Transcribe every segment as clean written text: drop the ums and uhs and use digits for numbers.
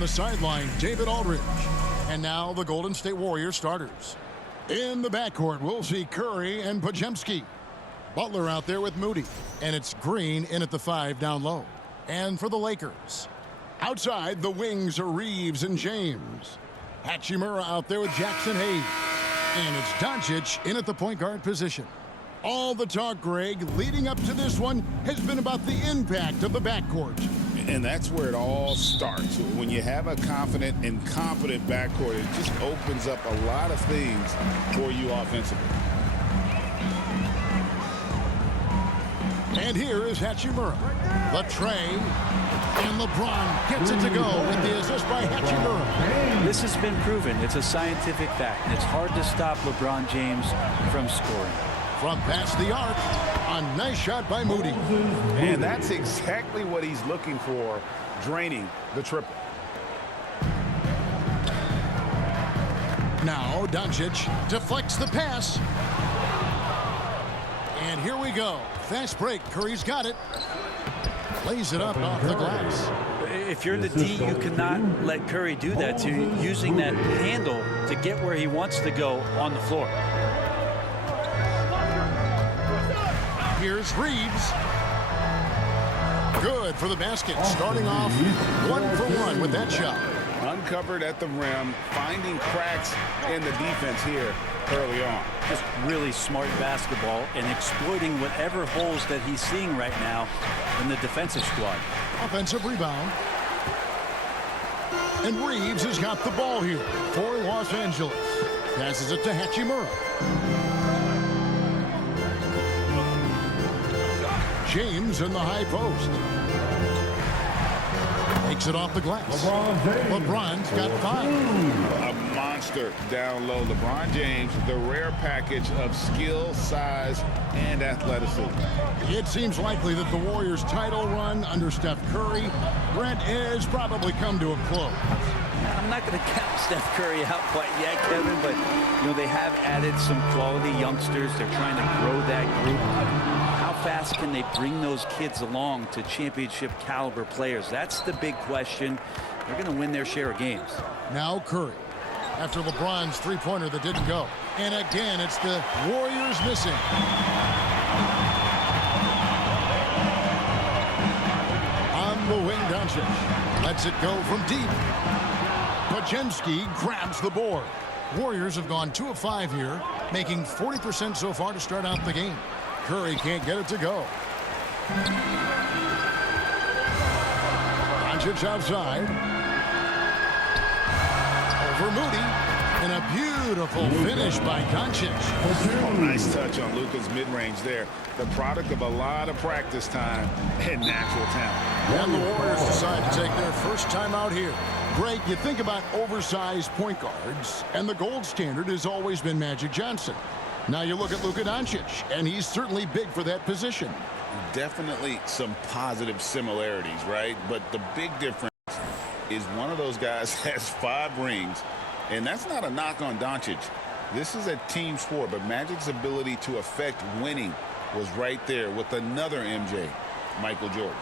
the sideline, David Aldridge. And now the Golden State Warriors starters. In the backcourt, we'll see Curry and Podziemski. Butler out there with Moody. And it's Green in at the 5 down low. And for the Lakers, outside the wings are Reeves and James. Hachimura out there with Jackson Hayes. And it's Doncic in at the point guard position. All the talk, Greg, leading up to this one has been about the impact of the backcourt. And that's where it all starts. When you have a confident and competent backcourt, it just opens up a lot of things for you offensively. And here is Hachimura. The tray. And LeBron gets it to go with the assist by Hachimura. This has been proven. It's a scientific fact. And it's hard to stop LeBron James from scoring. From past the arc, a nice shot by Moody. And that's exactly what he's looking for, draining the triple. Now Doncic deflects the pass. And here we go. Fast break. Curry's got it. Lays it up off the glass. If you're the D, you cannot let Curry do that to using that handle to get where he wants to go on the floor. Here's Reeves. Good for the basket. Starting off 1 for 1 with that shot. Uncovered at the rim, finding cracks in the defense here early on. Just really smart basketball and exploiting whatever holes that he's seeing right now in the defensive squad. Offensive rebound. And Reeves has got the ball here for Los Angeles. Passes it to Hachimura. James in the high post. Takes it off the glass. LeBron's got 5. A monster down low. LeBron James, the rare package of skill, size, and athleticism. It seems likely that the Warriors' title run under Steph Curry, Brent, has probably come to a close. I'm not going to count Steph Curry out quite yet, Kevin, but they have added some quality youngsters. They're trying to grow that group. How fast can they bring those kids along to championship caliber players? That's the big question. They're going to win their share of games. Now Curry, after LeBron's three-pointer that didn't go. And again, it's the Warriors missing. On the wing, Doncic lets it go from deep. Podziemski grabs the board. Warriors have gone 2 of 5 here, making 40% so far to start out the game. Curry can't get it to go. Doncic outside. Over Moody. And a beautiful finish by Doncic. Oh, nice touch on Luka's mid-range there. The product of a lot of practice time and natural talent. And the Warriors decide to take their first time out here. Greg, you think about oversized point guards, and the gold standard has always been Magic Johnson. Now you look at Luka Doncic, and he's certainly big for that position. Definitely some positive similarities, right? But the big difference is one of those guys has 5 rings, and that's not a knock on Doncic. This is a team sport, but Magic's ability to affect winning was right there with another MJ, Michael Jordan.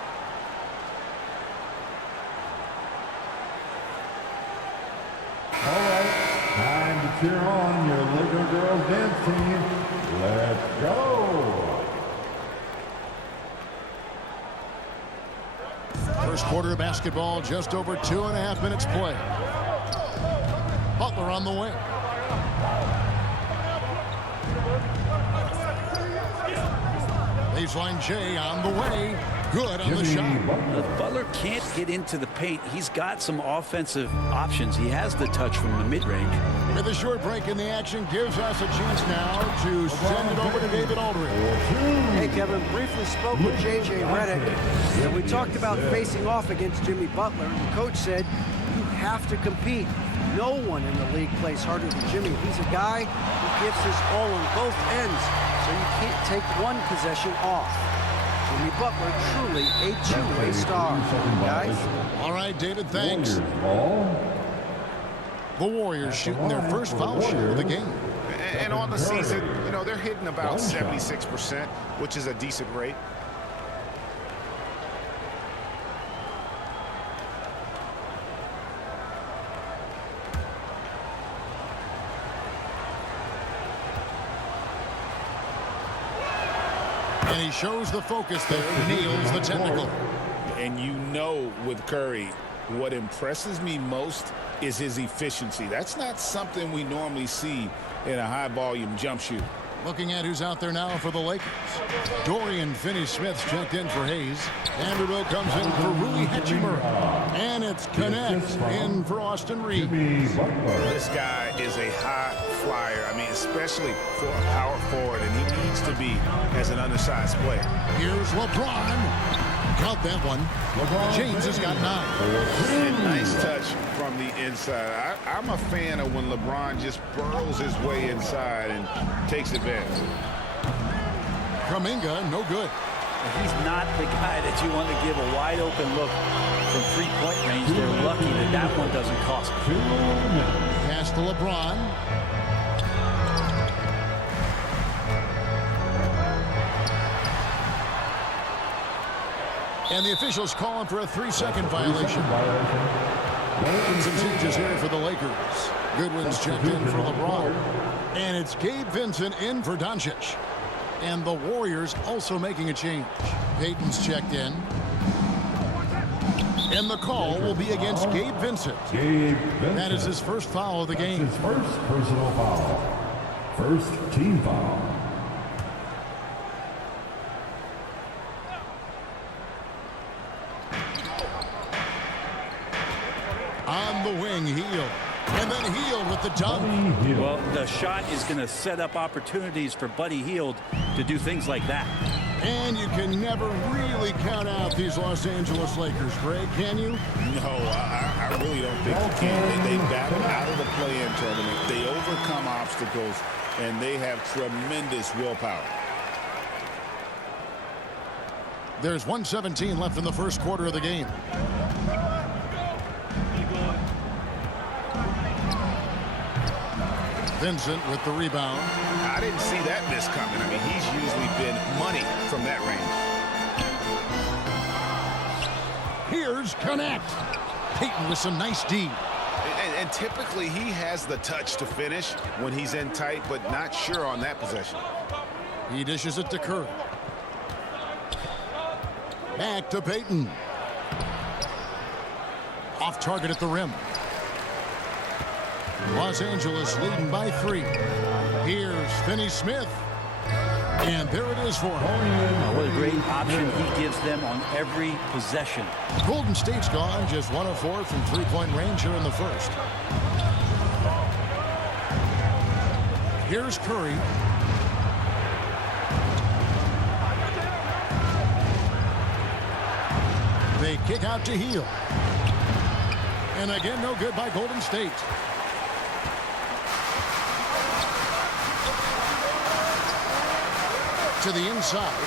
All right, time to cheer on your Laker girls dance team. Let's go! First quarter of basketball, just over 2.5 minutes play. Butler on the wing. Baseline J on the way. Good on the shot. Butler can't get into the paint. He's got some offensive options. He has the touch from the mid-range. With a short break in the action, gives us a chance now to send it over to David Aldridge. Hey, Kevin, briefly spoke with J.J. Redick, and we talked about facing off against Jimmy Butler. The coach said, you have to compete. No one in the league plays harder than Jimmy. He's a guy who gives his all on both ends, so you can't take one possession off. Jimmy Butler, truly a two-way star. Guys? All right, David, thanks. The Warriors shooting their first foul shot of the game. And on the season, they're hitting about 76%, which is a decent rate. And he shows the focus there, nails the technical. And you know with Curry, what impresses me most is his efficiency. That's not something we normally see in a high-volume jump shoot. Looking at who's out there now for the Lakers. Dorian Finney-Smith checked in for Hayes. Vanderbilt comes in for Rui Hachimura. And it's Connect in for Austin Reeves. This guy is a high flyer. I mean, especially for a power forward, and he needs to be as an undersized player. Here's LeBron. Count that one. James has got 9. And nice touch from the inside. I'm a fan of when LeBron just burrows his way inside and takes advantage. Kuminga, no good. He's not the guy that you want to give a wide open look from three-point range. They're lucky that that one doesn't cost them. Pass to LeBron. And the officials calling for a 3-second violation. Some changes here for the Lakers. Goodwin's checked in for LeBron. And it's Gabe Vincent in for Doncic. And the Warriors also making a change. Payton's checked in. And the call will be against Gabe Vincent. That is his first foul of the game. His first personal foul. First team foul. On the wing, Hield. And then Hield with the dunk. Well, the shot is going to set up opportunities for Buddy Hield to do things like that. And you can never really count out these Los Angeles Lakers, Greg, can you? No, I really don't think you can. They battle out of the play-in tournament. They overcome obstacles, and they have tremendous willpower. There's 1:17 left in the first quarter of the game. Vincent with the rebound. I didn't see that miss coming. I mean, he's usually been money from that range. Here's Connect. Payton with some nice D. And typically he has the touch to finish when he's in tight, but not sure on that possession. He dishes it to Curry. Back to Payton. Off target at the rim. Los Angeles leading by 3. Here's Finney-Smith. And there it is for him. What a great option he gives them on every possession. Golden State's gone just 1 of 4 from three-point range here in the first. Here's Curry. They kick out to Hield. And again, no good by Golden State. To the inside.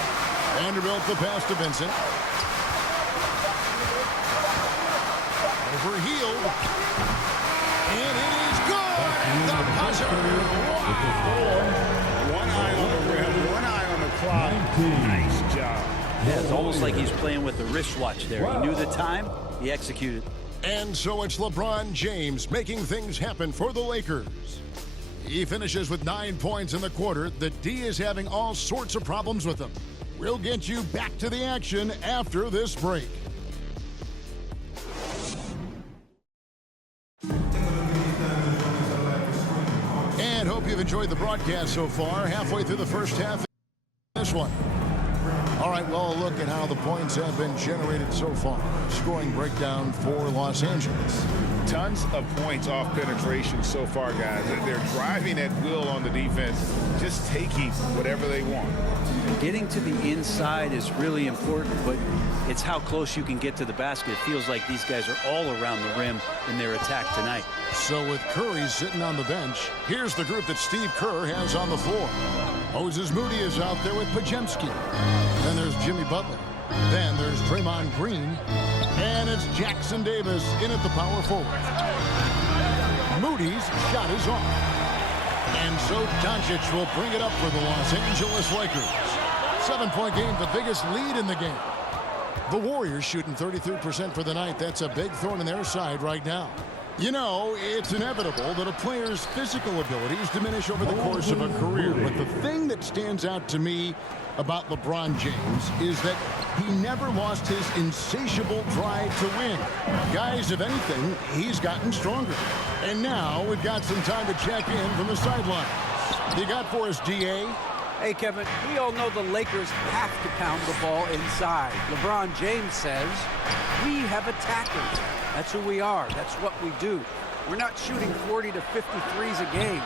Vanderbilt the pass to Vincent. Over Hield. And it is good. The buzzer. Wow. One eye on the rim, one eye on the clock. Nice job. Yeah, it's almost like he's playing with a wristwatch there. He knew the time. He executed. And so it's LeBron James making things happen for the Lakers. He finishes with 9 points in the quarter. The D is having all sorts of problems with him. We'll get you back to the action after this break. And hope you've enjoyed the broadcast so far. Halfway through the first half, this one. All right, well, a look at how the points have been generated so far. Scoring breakdown for Los Angeles. Tons of points off penetration so far, guys. They're driving at will on the defense, just taking whatever they want. Getting to the inside is really important, but it's how close you can get to the basket. It feels like these guys are all around the rim in their attack tonight. So with Curry sitting on the bench, here's the group that Steve Kerr has on the floor. Moses Moody is out there with Podziemski. Then there's Jimmy Butler. Then there's Draymond Green. And it's Jackson Davis in at the power forward. Moody's shot is off. And so Doncic will bring it up for the Los Angeles Lakers. 7-point game, the biggest lead in the game. The Warriors shooting 33% for the night. That's a big thorn in their side right now. You know, it's inevitable that a player's physical abilities diminish over the course of a career. But the thing that stands out to me about LeBron James is that he never lost his insatiable drive to win. Guys, if anything, he's gotten stronger. And now we've got some time to check in from the sidelines. You got for us, DA? Hey, Kevin, we all know the Lakers have to pound the ball inside. LeBron James says, we have attackers. That's who we are. That's what we do. We're not shooting 40 to 50 threes a game.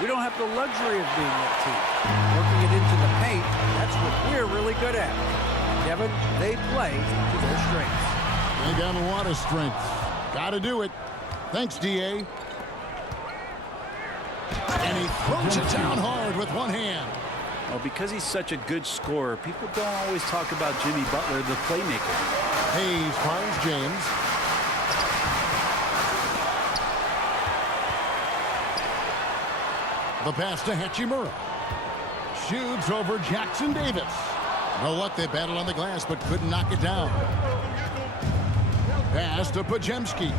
We don't have the luxury of being that team. Working it into the paint, that's what we're really good at. Kevin, they play to their strengths. They got a lot of strength. Got to do it. Thanks, DA. And he throws it down hard with one hand. Well, because he's such a good scorer, people don't always talk about Jimmy Butler, the playmaker. Hayes finds James. The pass to Hachimura. Shoots over Jackson Davis. No luck, they battled on the glass, but couldn't knock it down. Pass to Podziemski.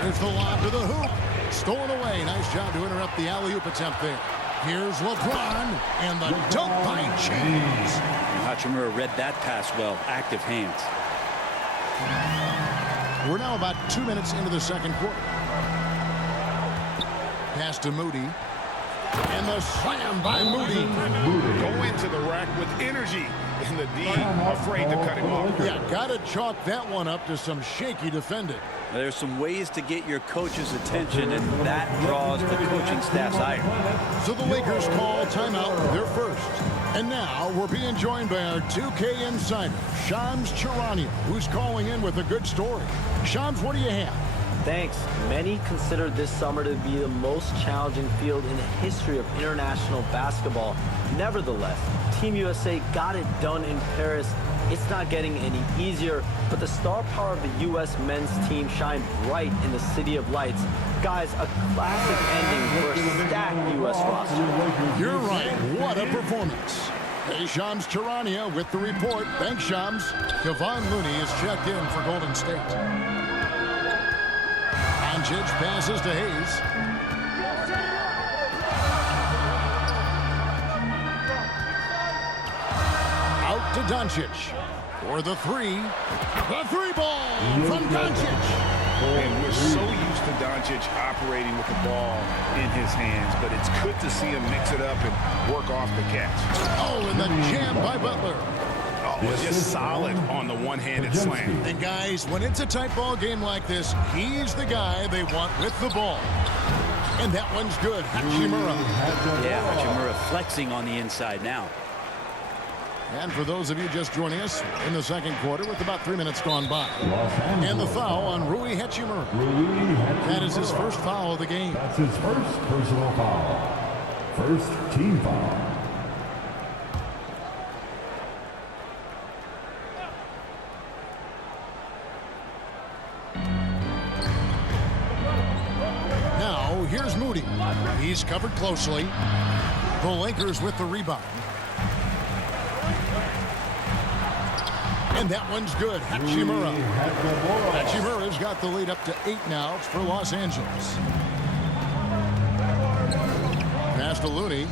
There's the lob to the hoop. Stolen away. Nice job to interrupt the alley-oop attempt there. Here's LeBron, and the dunk by James. Hachimura read that pass well. Active hands. We're now about 2 minutes into the second quarter. Pass to Moody. And the slam by Moody. Go into the rack with energy, and the D afraid to cut him off. Yeah, got to chalk that one up to some shaky defending. There's some ways to get your coach's attention, and that draws the coaching staff's ire. So the Lakers call timeout, their first. And now we're being joined by our 2K insider, Shams Charania, who's calling in with a good story. Shams, what do you have? Thanks. Many consider this summer to be the most challenging field in the history of international basketball. Nevertheless, Team USA got it done in Paris. It's not getting any easier, but the star power of the U.S. men's team shined bright in the City of Lights. Guys, a classic ending for a stacked U.S. roster. You're right. What a performance. Hey, Shams Charania with the report. Thanks, Shams. Kevon Looney is checked in for Golden State. Doncic passes to Hayes. Out to Doncic for the three. The three ball from Doncic. And we're so used to Doncic operating with the ball in his hands, but it's good to see him mix it up and work off the catch. Oh, and the jam by Butler. Oh, just solid on the one-handed slam. And guys, when it's a tight ball game like this, he's the guy they want with the ball. And that one's good. Hachimura. Yeah, Hachimura flexing on the inside now. And for those of you just joining us in the second quarter with about 3 minutes gone by. And the foul on Rui Hachimura. That is his first foul of the game. That's his first personal foul. First team foul. Now, here's Moody. He's covered closely. The Lakers with the rebound. And that one's good. Hachimura. Hachimura's got the lead up to 8 now for Los Angeles. Pass to Looney.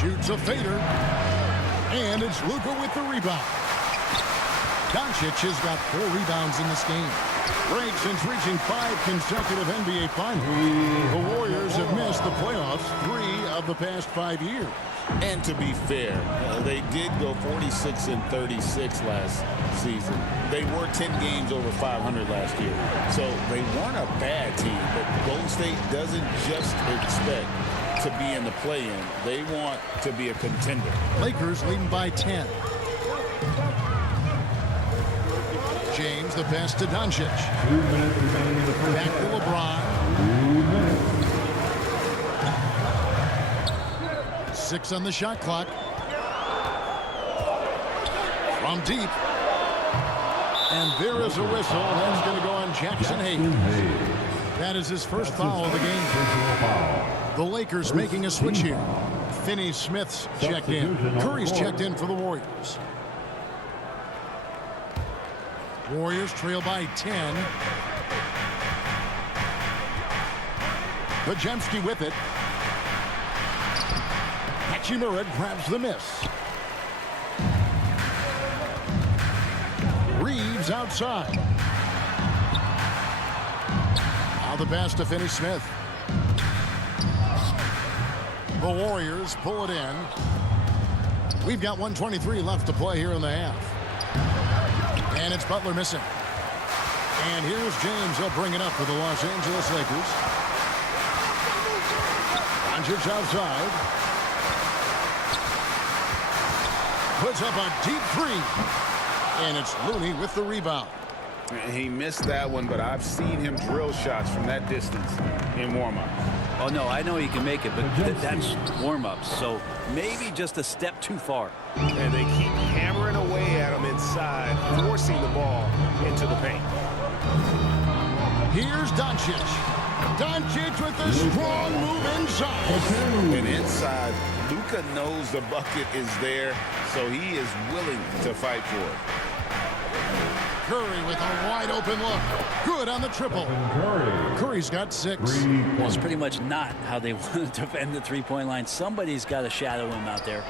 Shoots a fader. And it's Luka with the rebound. Doncic has got 4 rebounds in this game. Break since reaching 5 consecutive NBA Finals. The Warriors have missed the playoffs 3 of the past 5 years. And to be fair, they did go 46-36 last season. They were 10 games over 500 last year. So they weren't a bad team, but Golden State doesn't just expect to be in the play-in. They want to be a contender. Lakers leading by 10. James, the pass to Doncic. 2 minutes remaining in the first Back to LeBron. 2 minutes. 6 on the shot clock. From deep. And there is a whistle. That's going to go on Jackson Hayes. That is his first foul of the game. The Lakers making a switch here. Finney-Smith's checked in. Curry's checked in for the Warriors. Warriors trail by 10. Podziemski with it. Hachimura grabs the miss. Reeves outside. Now the pass to Finney-Smith. The Warriors pull it in. We've got 1:23 left to play here in the half. And it's Butler missing. And here's James. He'll bring it up for the Los Angeles Lakers. Doncic outside. Puts up a deep three. And it's Looney with the rebound. He missed that one, but I've seen him drill shots from that distance in warm-up. Oh, no, I know he can make it, but that's warm-ups, so maybe just a step too far. And they keep hammering away at him inside, forcing the ball into the paint. Here's Doncic. Doncic with a strong move inside. And inside, Luka knows the bucket is there, so he is willing to fight for it. Curry with a wide open look. Good on the triple. Curry's got 6. That's pretty much not how they want to defend the three-point line. Somebody's got to shadow him out there.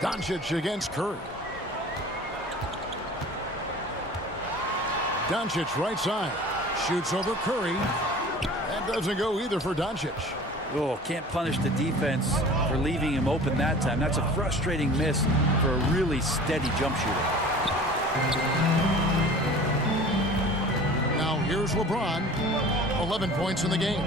Doncic against Curry. Doncic right side. Shoots over Curry. That doesn't go either for Doncic. Oh, can't punish the defense for leaving him open that time. That's a frustrating miss for a really steady jump shooter. Now here's LeBron. 11 points in the game.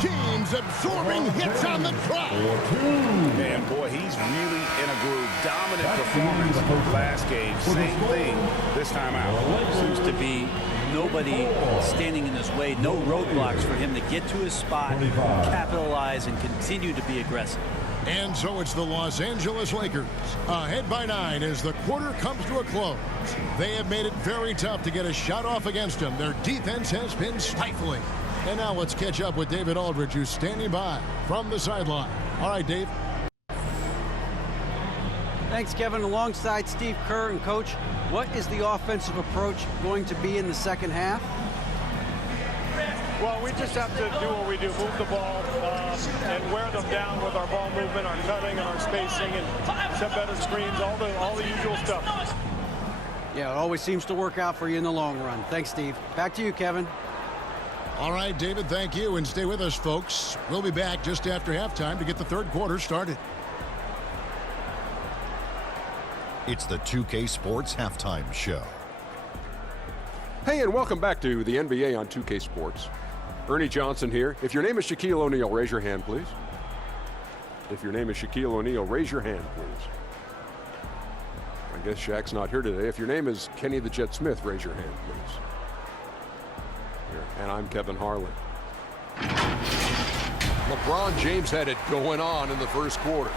James absorbing hits on the trot. Man, boy, he's really in a groove. Dominant performance last game. Same thing this time out. Seems to be nobody standing in his way. No roadblocks for him to get to his spot, capitalize, and continue to be aggressive. And so it's the Los Angeles Lakers ahead by 9 as the quarter comes to a close. They have made it very tough to get a shot off against them. Their defense has been stifling. And now let's catch up with David Aldridge, who's standing by from the sideline. All right, Dave. Thanks, Kevin. Alongside Steve Kerr and Coach, what is the offensive approach going to be in the second half? Well, we just have to do what we do, move the ball and wear them down with our ball movement, our cutting, and our spacing, and set better screens, all the usual stuff. Yeah, it always seems to work out for you in the long run. Thanks, Steve. Back to you, Kevin. All right, David, thank you. And stay with us, folks. We'll be back just after halftime to get the third quarter started. It's the 2K Sports Halftime Show. Hey, and welcome back to the NBA on 2K Sports. Ernie Johnson here. If your name is Shaquille O'Neal, raise your hand, please. If your name is Shaquille O'Neal, raise your hand, please. I guess Shaq's not here today. If your name is Kenny the Jet Smith, raise your hand, please. Here. And I'm Kevin Harlan. LeBron James had it going on in the first quarter.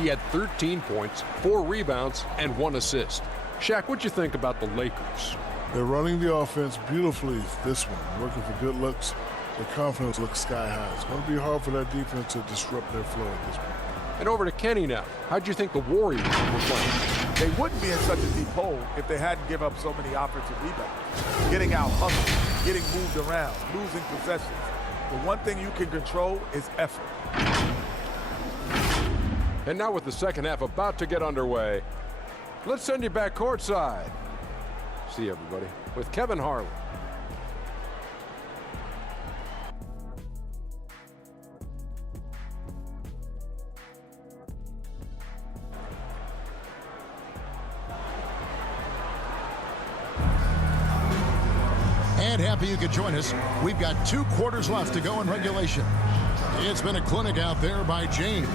He had 13 points, 4 rebounds, and 1 assist. Shaq, what'd you think about the Lakers? They're running the offense beautifully this one, working for good looks. Their confidence looks sky high. It's going to be hard for that defense to disrupt their flow at this point. And over to Kenny now. How'd you think the Warriors were playing? They wouldn't be in such a deep hole if they hadn't given up so many offensive rebounds. Getting out hustled, getting moved around, losing possessions. The one thing you can control is effort. And now with the second half about to get underway, let's send you back courtside. See you, everybody, with Kevin Harlan. And happy you could join us. We've got 2 quarters left to go in regulation. It's been a clinic out there by James.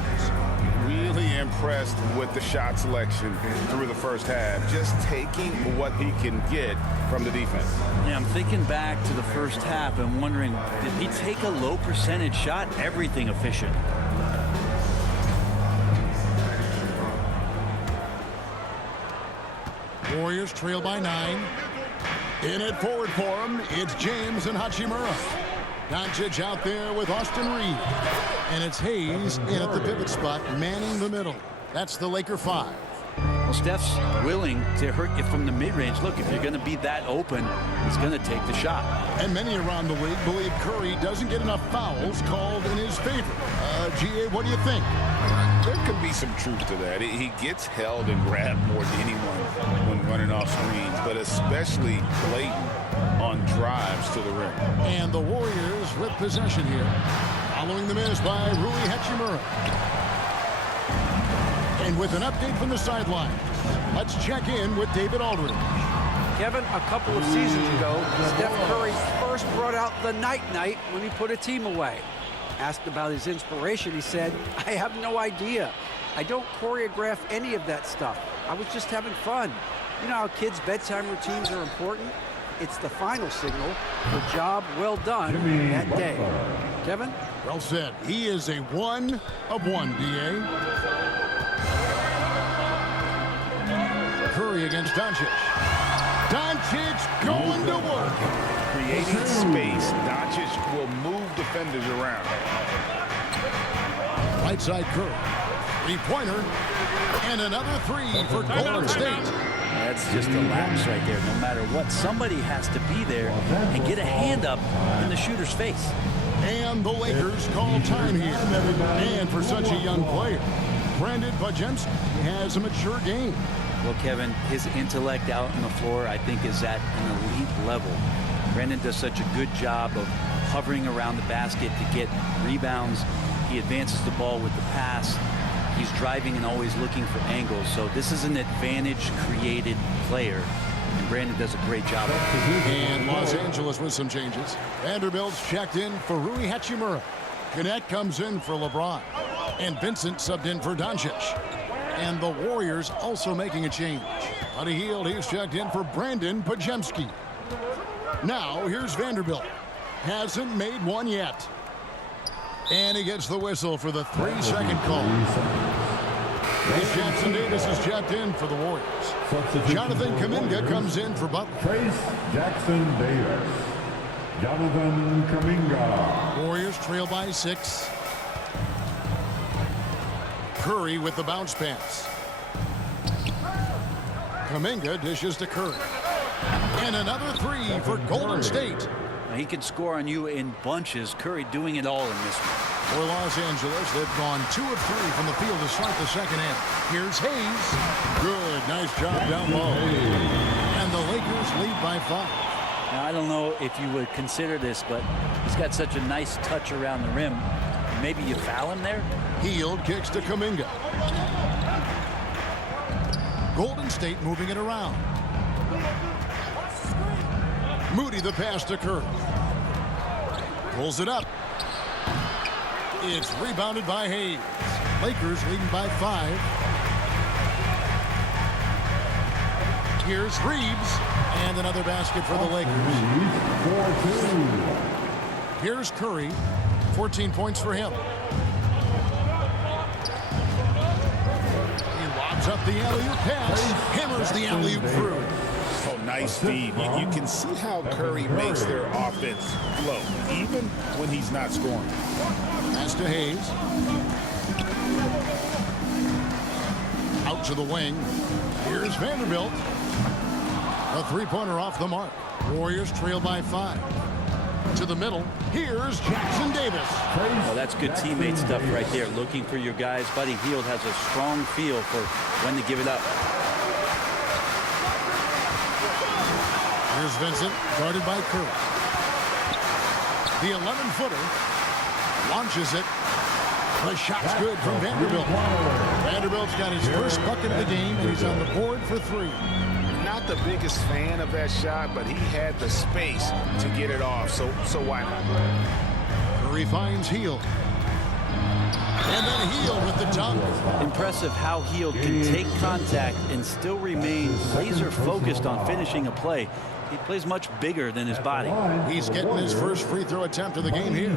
Really impressed with the shot selection through the first half. Just taking what he can get from the defense. Yeah, I'm thinking back to the first half and wondering, did he take a low percentage shot? Everything efficient. Warriors trail by 9. In it forward for him, it's James and Hachimura. Doncic out there with Austin Reed. And it's Hayes in at the pivot spot, manning the middle. That's the Laker 5. Well, Steph's willing to hurt you from the mid-range. Look, if you're going to be that open, he's going to take the shot. And many around the league believe Curry doesn't get enough fouls called in his favor. GA, what do you think? There could be some truth to that. He gets held and grabbed more than anyone when running off screens, but especially blatant on drives to the rim. And the Warriors with possession here, following the miss by Rui Hachimura. And with an update from the sidelines, let's check in with David Aldridge. Kevin, a couple of seasons ago, Steph Curry first brought out the night-night when he put a team away. Asked about his inspiration, he said, "I have no idea. I don't choreograph any of that stuff. I was just having fun." You know how kids' bedtime routines are important? It's the final signal for job well done that day. Kevin? Well said. He is a 1 of 1, DA. Curry against Doncic. Doncic going to work. Creating space, Doncic will move defenders around. Right side Curry. Three-pointer. And another three for Golden State. That's just a lapse right there. No matter what, somebody has to be there and get a hand up in the shooter's face. And the Lakers call time here. And for such a young player, Brandon Podziemski has a mature game. Well, Kevin, his intellect out on the floor, I think, is at an elite level. Brandon does such a good job of hovering around the basket to get rebounds. He advances the ball with the pass. He's driving and always looking for angles. So this is an advantage-created player, and Brandon does a great job of it. And Los Angeles with some changes. Vanderbilt's checked in for Rui Hachimura. Connect comes in for LeBron. And Vincent subbed in for Doncic. And the Warriors also making a change. Buddy Hield, he's checked in for Brandon Podziemski. Now, here's Vanderbilt. Hasn't made one yet. And he gets the whistle for the 3-second call. Trace Jackson Davis is checked in for the Warriors. Jonathan Kuminga comes in for Butler. Trace Jackson Davis. Jonathan Kuminga. Warriors trail by 6. Curry with the bounce pass. Kuminga dishes to Curry. And another three for Golden State. Now, he can score on you in bunches. Curry doing it all in this one. For Los Angeles, they've gone 2 of 3 from the field to start the second half. Here's Hayes. Good, nice job down low. And the Lakers lead by 5. Now, I don't know if you would consider this, but he's got such a nice touch around the rim. Maybe you foul him there? Hield kicks to Kuminga. Golden State moving it around. Moody the pass to Curry. Pulls it up. It's rebounded by Hayes. Lakers leading by 5. Here's Reeves. And another basket for the Lakers. 4-2. Here's Curry. 14 points for him. He lobs up the alley-oop pass. Hammers the alley-oop through. Oh, nice feed. You can see how Curry makes their offense flow, even when he's not scoring. Pass to Hayes. Out to the wing. Here's Vanderbilt. A three-pointer off the mark. Warriors trail by 5. To the middle. Here's Jackson Davis. Well, that's good teammate stuff right there. Looking for your guys. Buddy Hield has a strong feel for when to give it up. Here's Vincent, guarded by Curry. The 11-footer launches it. The shot's good from Vanderbilt. Vanderbilt's got his first bucket of the game, and he's on the board for 3. Not the biggest fan of that shot, but he had the space to get it off, so why not? Curry finds Hield. And then Hield with the dunk. Impressive how Hield can take contact and still remain laser focused on finishing a play. He plays much bigger than his body. He's getting his first free throw attempt of the game here.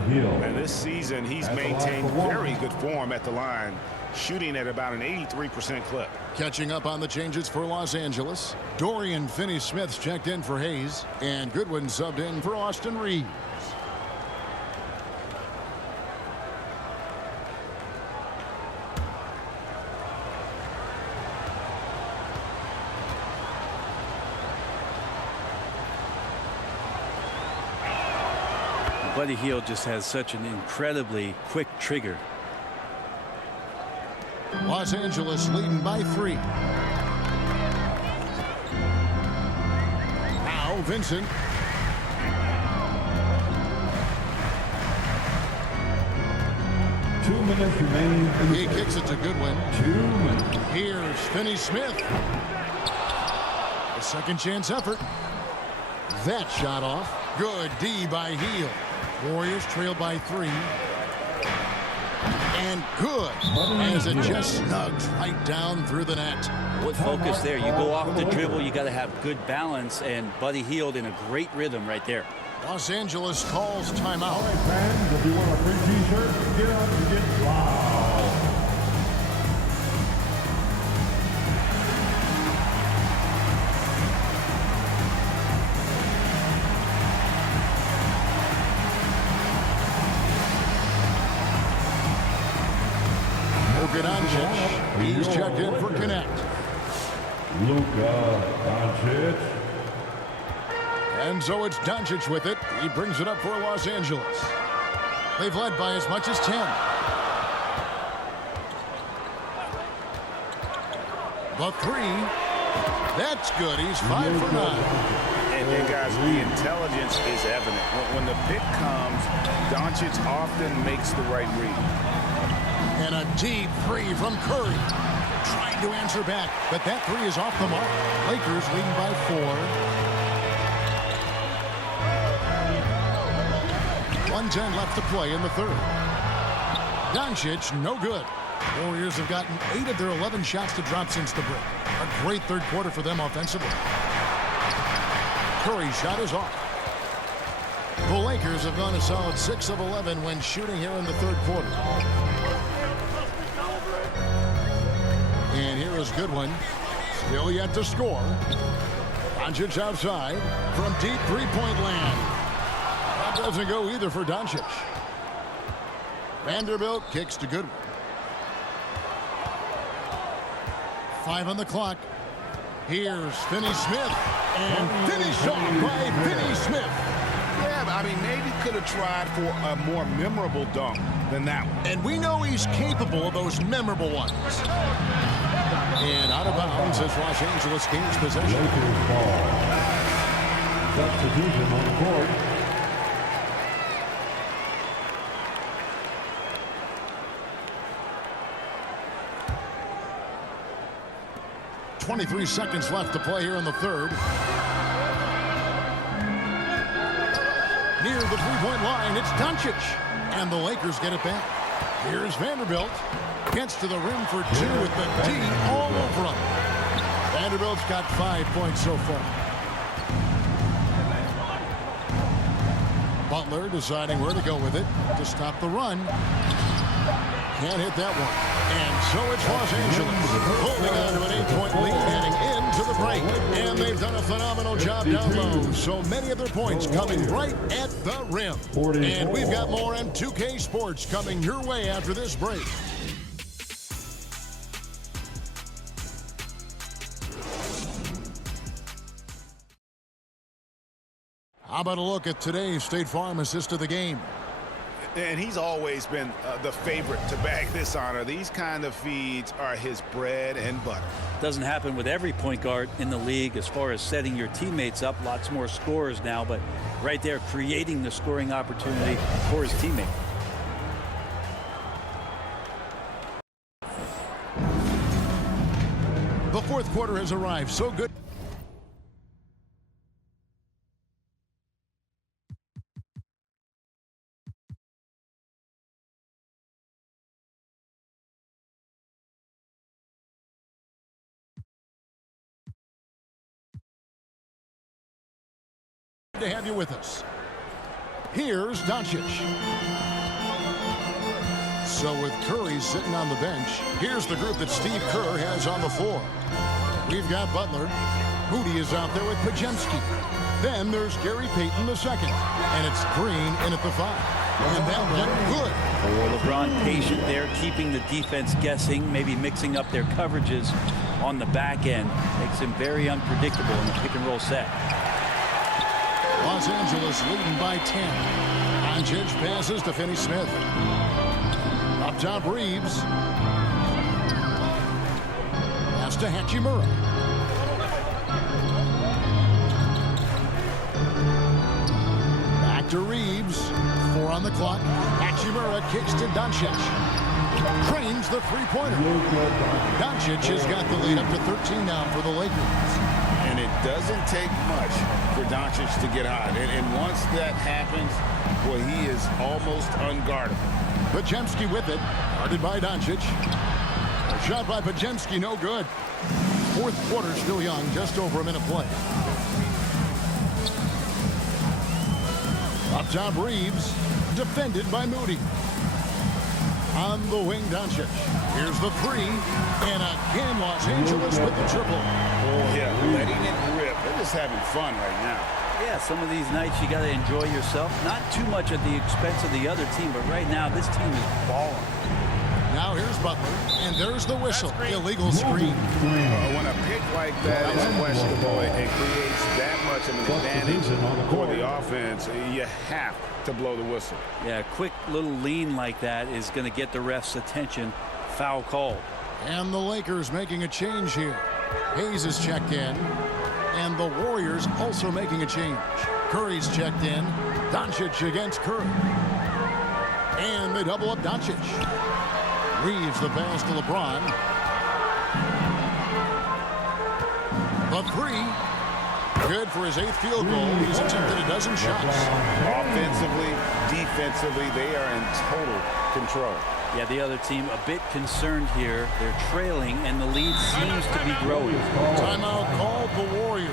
And this season, he's maintained very good form at the line, shooting at about an 83% clip. Catching up on the changes for Los Angeles. Dorian Finney-Smith's checked in for Hayes. And Goodwin subbed in for Austin Reeves. Buddy Hield just has such an incredibly quick trigger. Los Angeles leading by 3. Now Vincent. Two minutes remaining. He kicks it to Goodwin. 2 minutes. Here's Finney Smith. A second chance effort. That shot off. Good D by Hield. Warriors trailed by 3. And good as it just snugs right down through the net. With focus there, you go off the dribble, you got to have good balance, and Buddy Hield in a great rhythm right there. Los Angeles calls timeout. All right, fans, if you want a free t-shirt, get up and get loud. Luka Doncic, he's checked in for Connect. Luka Doncic. And so it's Doncic with it. He brings it up for Los Angeles. They've led by as much as 10. The 3. That's good. He's 5 for 9. And guys, the intelligence is evident. When the pick comes, Doncic often makes the right read. And a deep 3 from Curry. Trying to answer back, but that 3 is off the mark. Lakers leading by 4. 1:10 left to play in the third. Doncic, no good. Warriors have gotten 8 of their 11 shots to drop since the break. A great third quarter for them offensively. Curry's shot is off. The Lakers have gone a solid 6 of 11 when shooting here in the third quarter. And here is Goodwin. Still yet to score. Doncic outside from deep three-point land. That doesn't go either for Doncic. Vanderbilt kicks to Goodwin. 5 on the clock. Here's Finney Smith. And finished off by Finney Smith. Yeah, I mean, maybe could have tried for a more memorable dunk than that one. And we know he's capable of those memorable ones. And out of bounds as Los Angeles gains possession. Lakers ball. Substitution on the court. .23 seconds left to play here in the third. Near the three-point line, it's Doncic. And the Lakers get it back. Here's Vanderbilt. Gets to the rim for 2 with the D all over him. Vanderbilt's got 5 points so far. Butler deciding where to go with it to stop the run. Can't hit that one. And so it's Los Angeles holding on to an 8-point lead heading into the break. And they've done a phenomenal job down low. So many of their points coming right at the rim. And we've got more on 2K Sports coming your way after this break. How about a look at today's State Farm assist of the game? And he's always been the favorite to bag this honor. These kind of feeds are his bread and butter. Doesn't happen with every point guard in the league as far as setting your teammates up. Lots more scorers now, but right there creating the scoring opportunity for his teammate. The fourth quarter has arrived. So good. To have you with us. Here's Doncic. So with Curry sitting on the bench, here's the group that Steve Kerr has on the floor. We've got Butler. Moody is out there with Podziemski. Then there's Gary Payton II. And it's Green in at the 5. And that one good. LeBron patient there, keeping the defense guessing, maybe mixing up their coverages on the back end. Makes him very unpredictable in the pick and roll set. Los Angeles leading by 10. Doncic passes to Finney-Smith. Up top, Reeves. Pass to Hachimura. Back to Reeves. 4 on the clock. Hachimura kicks to Doncic. Trains the three-pointer. Doncic has got the lead up to 13 now for the Lakers. And it doesn't take much for Doncic to get hot. And once that happens, well, he is almost unguardable. Podziemski with it. Guarded by Doncic. A shot by Podziemski, no good. Fourth quarter still young, just over a minute play. Up top, Reeves. Defended by Moody. On the wing, Doncic. Here's the three. And again, Los Angeles with the triple. Yeah, letting it rip. They're just having fun right now. Yeah, some of these nights you got to enjoy yourself. Not too much at the expense of the other team, but right now this team is balling. Now here's Butler, and there's the whistle. Illegal screen. When a pick like that is questionable, it creates that much of an advantage for the offense. You have to blow the whistle. Yeah, a quick little lean like that is going to get the ref's attention. Foul call. And the Lakers making a change here. Hayes is checked in. And the Warriors also making a change. Curry's checked in. Doncic against Curry. And they double up Doncic. Reeves the pass to LeBron. The three. Good for his 8th field goal. He's attempted a dozen shots. Offensively, defensively, they are in total control. Yeah, the other team a bit concerned here. They're trailing, and the lead seems to be growing. Timeout called the Warriors.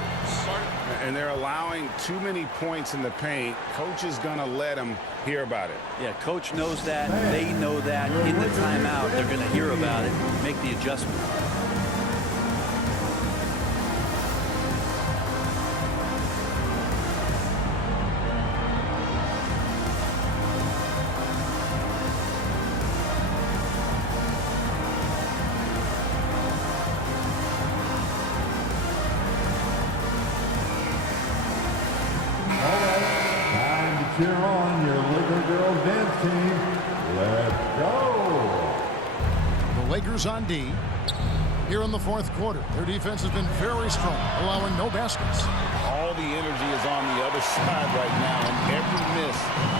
And they're allowing too many points in the paint. Coach is going to let them hear about it. Yeah, coach knows that. They know that. In the timeout, they're going to hear about it, make the adjustment. Cheer on your Laker girls dance team. Let's go. The Lakers on D. Here in the fourth quarter, their defense has been very strong, allowing no baskets. All the energy is on the other side right now, and every miss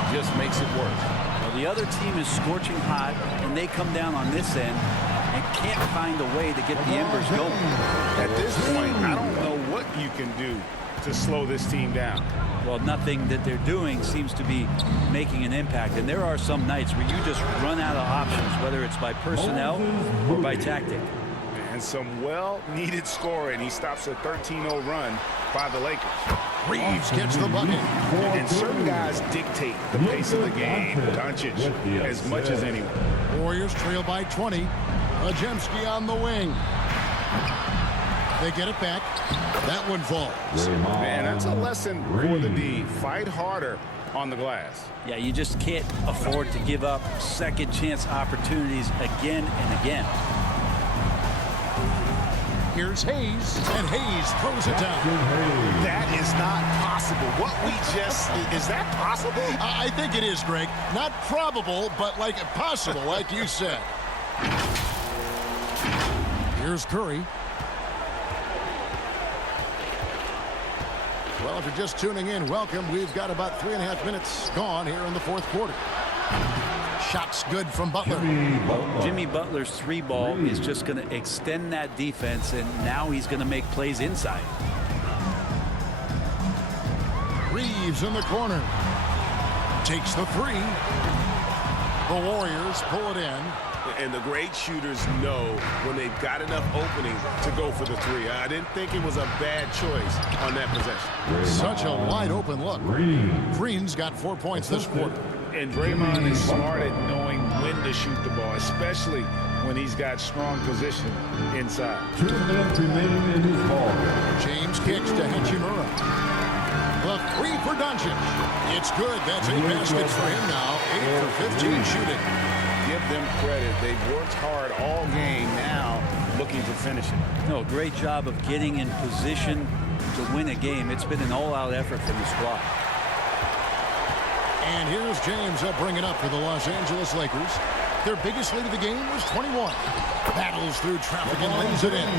just makes it worse. Well, the other team is scorching hot, and they come down on this end and can't find a way to get the embers going. At this point, I don't know what you can do to slow this team down. Well, nothing that they're doing seems to be making an impact. And there are some nights where you just run out of options, whether it's by personnel or by tactic. And some well-needed scoring. He stops a 13-0 run by the Lakers. Reeves gets the bucket. And certain guys dictate the pace of the game. Doncic as much as anyone. Warriors trail by 20. Podziemski on the wing. They get it back. That one falls. Man, that's a lesson for the D. Fight harder on the glass. Yeah, you just can't afford to give up second chance opportunities again and again. Here's Hayes, and Hayes throws it down. That is not possible. What we just, is that possible? I think it is, Greg. Not probable, but like possible, like you said. Here's Curry. Well, if you're just tuning in, welcome. We've got about 3.5 minutes gone here in the fourth quarter. Shots good from Butler. Jimmy Butler's 3-ball is just going to extend that defense, and now he's going to make plays inside. Reeves in the corner. Takes the three. The Warriors pull it in. And the great shooters know when they've got enough opening to go for the three. I didn't think it was a bad choice on that possession. Such a wide open look. Green's got 4 points this quarter. And Draymond is smart at knowing when to shoot the ball, especially when he's got strong position inside. 2 minutes remaining in his ball. James kicks to Hachimura. The three for Doncic. It's good. That's 8 baskets for him now. 8 for 15 shooting. Give them credit. They've worked hard all game, now looking to finish it. No, great job of getting in position to win a game. It's been an all-out effort from the squad. And here's James. He'll bring it up for the Los Angeles Lakers. Their biggest lead of the game was 21. Battles through traffic and lays it in.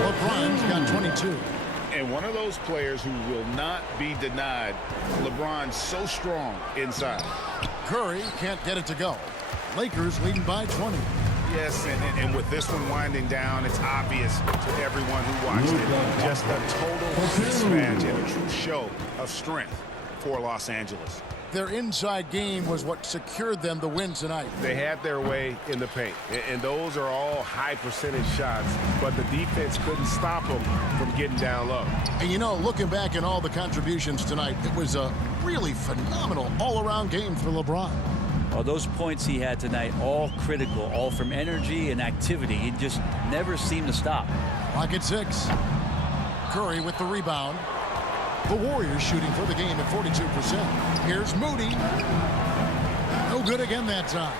LeBron's got 22. And one of those players who will not be denied. LeBron's so strong inside. Curry can't get it to go. Lakers leading by 20. Yes, and with this one winding down, it's obvious to everyone who watched it. Just a total mismatch and a true show of strength for Los Angeles. Their inside game was what secured them the win tonight. They had their way in the paint, and those are all high percentage shots, but the defense couldn't stop them from getting down low. And you know, looking back at all the contributions tonight, it was a really phenomenal all-around game for LeBron. Well, those points he had tonight, all critical, all from energy and activity. He just never seemed to stop. Clock at 6. Curry with the rebound. The Warriors shooting for the game at 42%. Here's Moody. No good again that time.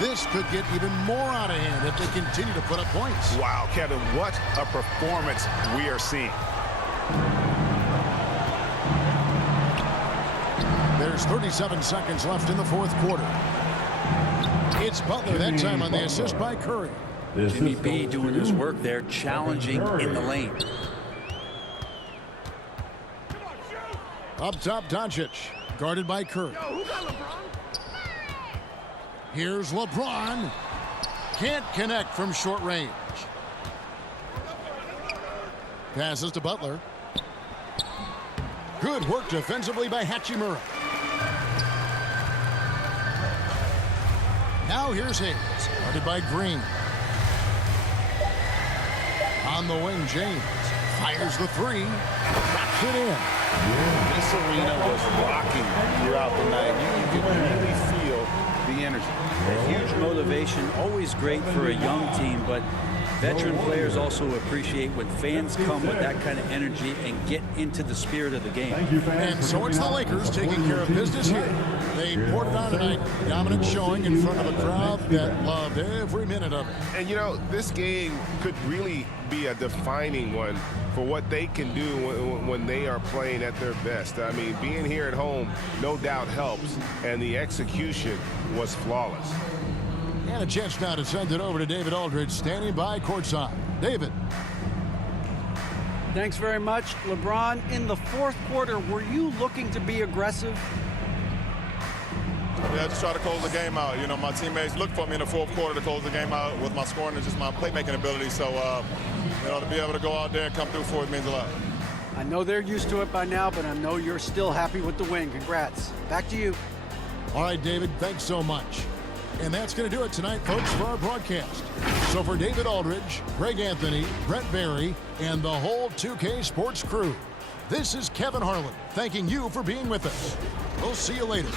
This could get even more out of hand if they continue to put up points. Wow, Kevin, what a performance we are seeing. There's 37 seconds left in the fourth quarter. It's Butler that time on the assist by Curry. Jimmy B doing his work there, challenging in the lane. Up top, Doncic, guarded by Curry. Here's LeBron. Can't connect from short range. Passes to Butler. Good work defensively by Hachimura. Now here's Hayes, guarded by Green. On the wing, James fires the three. Drops it in. This arena was rocking throughout the night. You could really feel the energy. A huge motivation, always great for a young team, but veteran players also appreciate when fans come with that kind of energy and get into the spirit of the game. And so it's the Lakers taking care of business here. They poured it on tonight. Dominant showing in front of a crowd that loved every minute of it. And, you know, this game could really be a defining one for what they can do when they are playing at their best. I mean, being here at home no doubt helps, and the execution was flawless. And a chance now to send it over to David Aldridge, standing by courtside. David. Thanks very much. LeBron, in the fourth quarter, were you looking to be aggressive? Yeah, just try to close the game out. You know, my teammates looked for me in the fourth quarter to close the game out with my scoring and just my playmaking ability. So, you know, to be able to go out there and come through for it means a lot. I know they're used to it by now, but I know you're still happy with the win. Congrats. Back to you. All right, David, thanks so much. And that's going to do it tonight, folks, for our broadcast. So for David Aldridge, Greg Anthony, Brent Barry, and the whole 2K Sports crew, this is Kevin Harlan thanking you for being with us. We'll see you later.